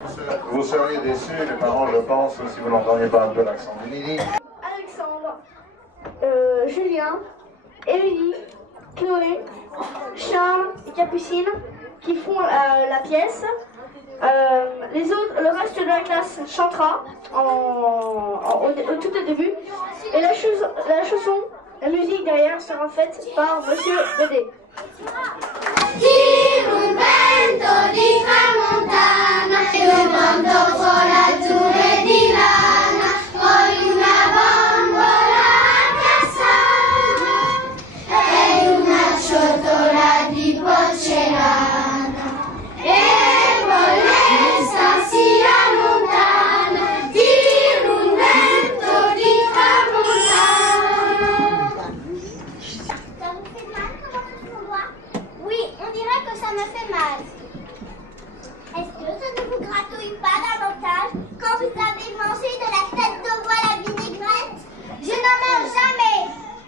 Vous seriez déçus, les parents, je pense, si vous n'entendiez pas un peu l'accent du Midi. Alexandre, Julien, Émilie, Chloé, Charles et Capucine qui font la pièce. Le reste de la classe chantera au tout au début. Et la chanson, la musique derrière sera faite par Monsieur Bédé. Un vento di tramontana e un mondo volature di lana, poi una bambola a Cassano e una ciotola di porcellana e poi l'esta si allontana, tira un vento di tramontana. Ça vous fait mal quand on touche mon doigt? Oui, on dirait que ça me fait mal. Est-ce que ça ne vous gratouille pas davantage quand vous avez mangé de la tête de veau à la vinaigrette? Je n'en mange jamais,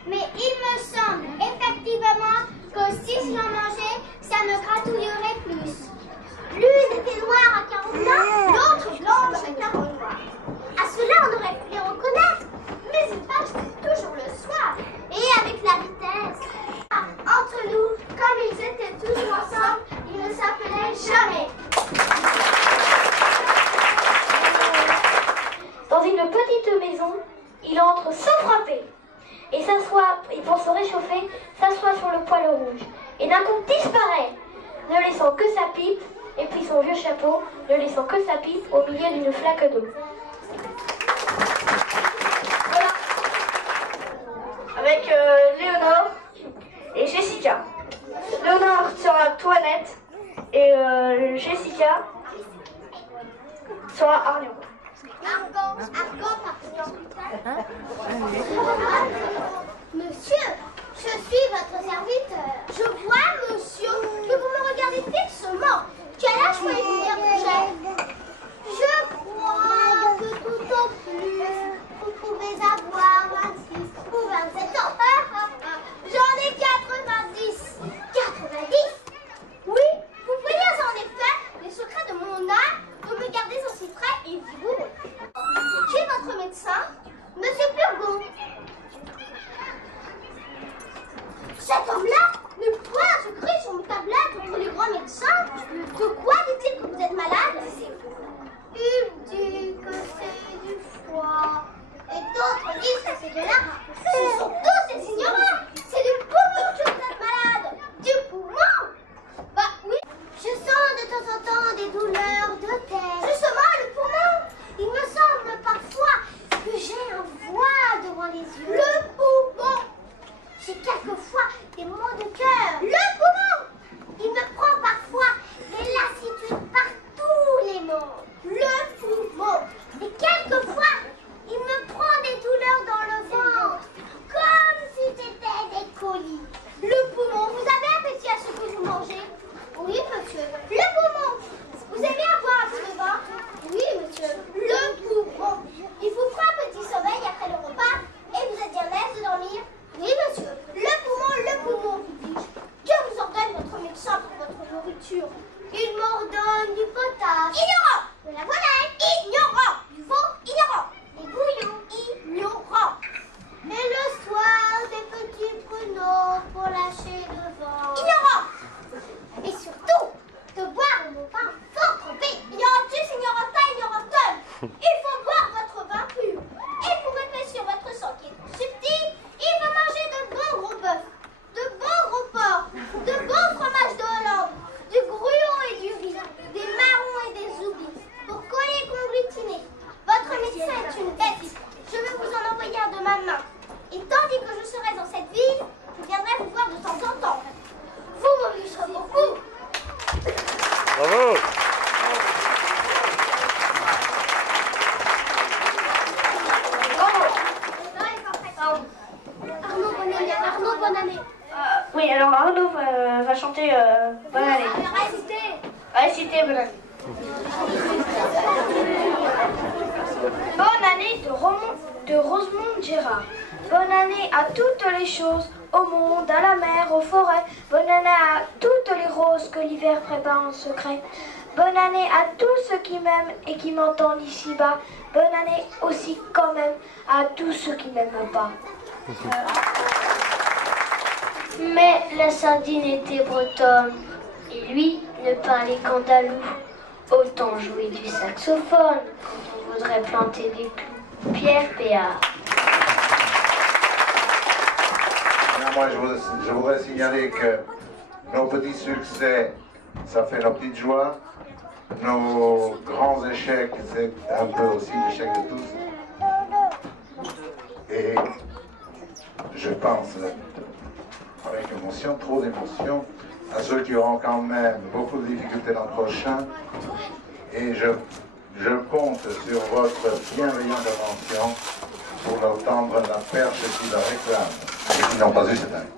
mais il me semble effectivement que si je l'en mangeais, ça me gratouillerait plus. L'une était noire à 40 ans, l'autre blanche à 40 noires. À cela, on aurait pu les reconnaître, mais ils passent toujours le soir et avec la vitesse. Entre nous, comme ils étaient toujours ensemble, ils ne s'appelaient jamais. Dans une petite maison, il entre sans frapper et s'assoit, et pour se réchauffer, s'assoit sur le poêle rouge. Et d'un coup disparaît, ne laissant que sa pipe et puis son vieux chapeau, ne laissant que sa pipe au milieu d'une flaque d'eau. Voilà. Avec Léonore et Jessica. Léonore sera Toinette et Jessica sera Arnaud. Monsieur, je suis votre serviteur. Je vois, monsieur, que vous me regardez fixement. Quel âge voyez-vous dire que j'ai? Je crois que tout au plus, vous pouvez avoir 26 ou 27 ans. J'en ai 90. 90? Oui, vous voyez en effet les secrets de mon âme de me garder aussi frais et vigoureux. Qui est votre médecin? Monsieur Purgon. Cet homme-là ne point se crie sur une tablette contre les grands médecins. De quoi dit-il que vous êtes malade? Il dit que c'est du foie. Et d'autres disent que c'est de la rate. Ce sont tous ces ignorants. C'est du poumon que vous êtes malade. Du poumon? Bah oui. Je sens de temps en temps des douleurs de tête. Justement, le poumon. Il me semble parfois que j'ai un voile devant les yeux. Le poumon. J'ai quelquefois des maux de cœur. Le poumon. Il me prend parfois des lassitudes par tous les mondes. Le poumon. Et quelquefois, il me prend des douleurs dans le ventre, comme si c'était des colis. Le poumon. Vous avez appétit à ce que vous mangez? Oui, monsieur. Le poumon. Vous aimez avoir un peu de ventre? Oui, monsieur. Le poumon. Il vous prend un petit sommeil après le repas et vous êtes bien aise de dormir? Oui, monsieur. Le poumon, vous dis-je. Que vous ordonne votre médecin pour votre nourriture? Il m'ordonne du potage. Ignorant! De la volaille. Ignorant! Du veau. Ignorant! Des bouillons. Ignorant! Et le soir, des petits pruneaux pour lâcher devant. Ignorant! Et surtout, de boire mon vin fort trempé. Ignorantus, ignoranta, ignorantum. Il faut boire votre vin pur. Et pour épaissir votre sang qui est subtil, il faut manger de bons gros bœufs, de bons gros porcs, de bons fromages de Hollande, du gruau et du riz, des marrons et des oublis, pour coller conglutiner. Votre médecin est une bête. Je vais vous en envoyer un de ma main. Et tandis que je serai dans cette ville, je viendrai vous voir de temps en temps. Vous m'obligerez beaucoup. Bravo! Arnaud, bonne année. Oui, alors Arnaud va chanter Bonne année. Réciter Bonne année. Bonne année de Rosemont Gérard. Bonne année à toutes les choses, au monde, à la mer, aux forêts. Bonne année à toutes les roses que l'hiver prépare en secret. Bonne année à tous ceux qui m'aiment et qui m'entendent ici-bas. Bonne année aussi quand même à tous ceux qui n'aiment pas. Mais la sardine était bretonne, et lui ne parlait qu'andalou. Autant jouer du saxophone quand on voudrait planter des clous. Pierre Péard. Moi, je voudrais signaler que nos petits succès, ça fait nos petites joies. Nos grands échecs, c'est un peu aussi l'échec de tous. Et je pense, avec émotion, trop d'émotion, à ceux qui auront quand même beaucoup de difficultés l'an prochain. Et je compte sur votre bienveillante attention pour leur tendre la perche qui la réclame et qui n'ont pas eu cette année.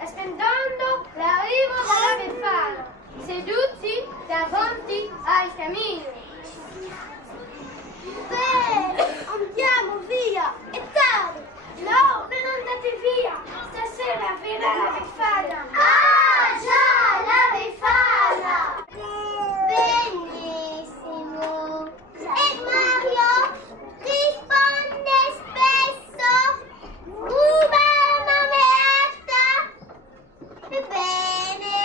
Aspettando l'arrivo della Befana, seduti davanti ai camini. Beh, andiamo via, è tardi. No, non andate via, stasera verrà la Befana. Ah, già, la Befana! Benissimo. E Mario risponde spesso. Bene,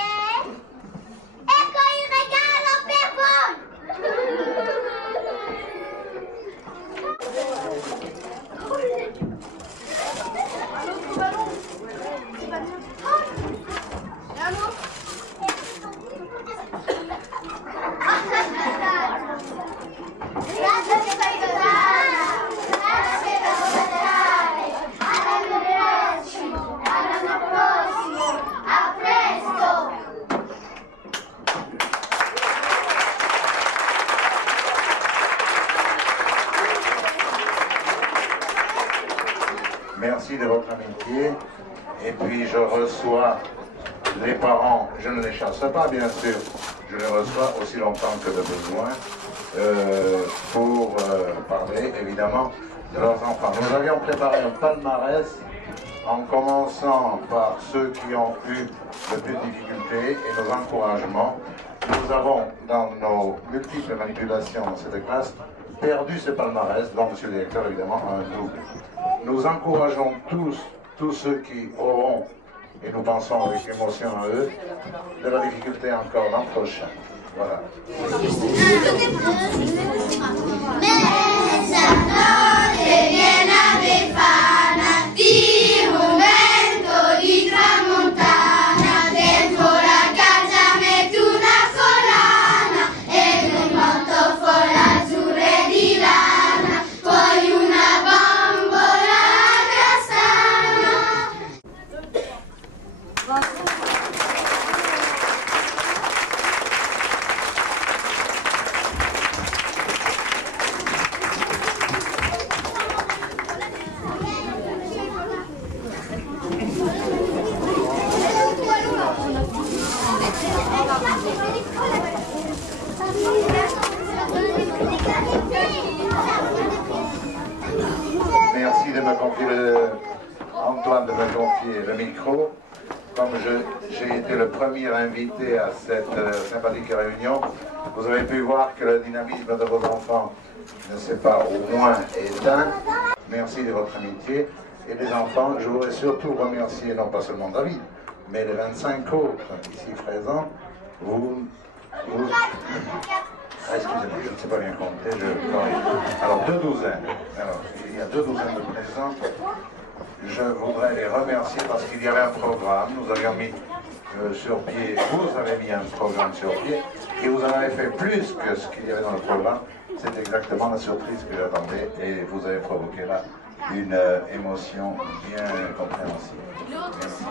ecco il regalo per voi! Merci de votre amitié. Et puis je reçois les parents, je ne les chasse pas bien sûr, je les reçois aussi longtemps que de besoin pour parler évidemment de leurs enfants. Nous avions préparé un palmarès en commençant par ceux qui ont eu le plus de difficultés et nos encouragements. Nous avons dans nos multiples manipulations dans cette classe perdu ce palmarès, dont monsieur le directeur évidemment a un double. Nous encourageons tous ceux qui auront, et nous pensons avec émotion à eux, de la difficulté encore l'an prochain. Voilà. Merci de me confier Antoine de me confier le micro. Comme j'ai été le premier invité à cette sympathique réunion, vous avez pu voir que le dynamisme de vos enfants ne s'est pas au moins éteint. Merci de votre amitié. Et les enfants, je voudrais surtout remercier non pas seulement David, mais les 25 autres ici présents. Excusez-moi, je ne sais pas bien compter. Alors, 2 douzaines. Alors, il y a 2 douzaines de présents. Je voudrais les remercier parce qu'il y avait un programme. Nous avions mis sur pied, vous avez mis un programme sur pied et vous en avez fait plus que ce qu'il y avait dans le programme. C'est exactement la surprise que j'attendais et vous avez provoqué là une émotion bien compréhensible. Merci.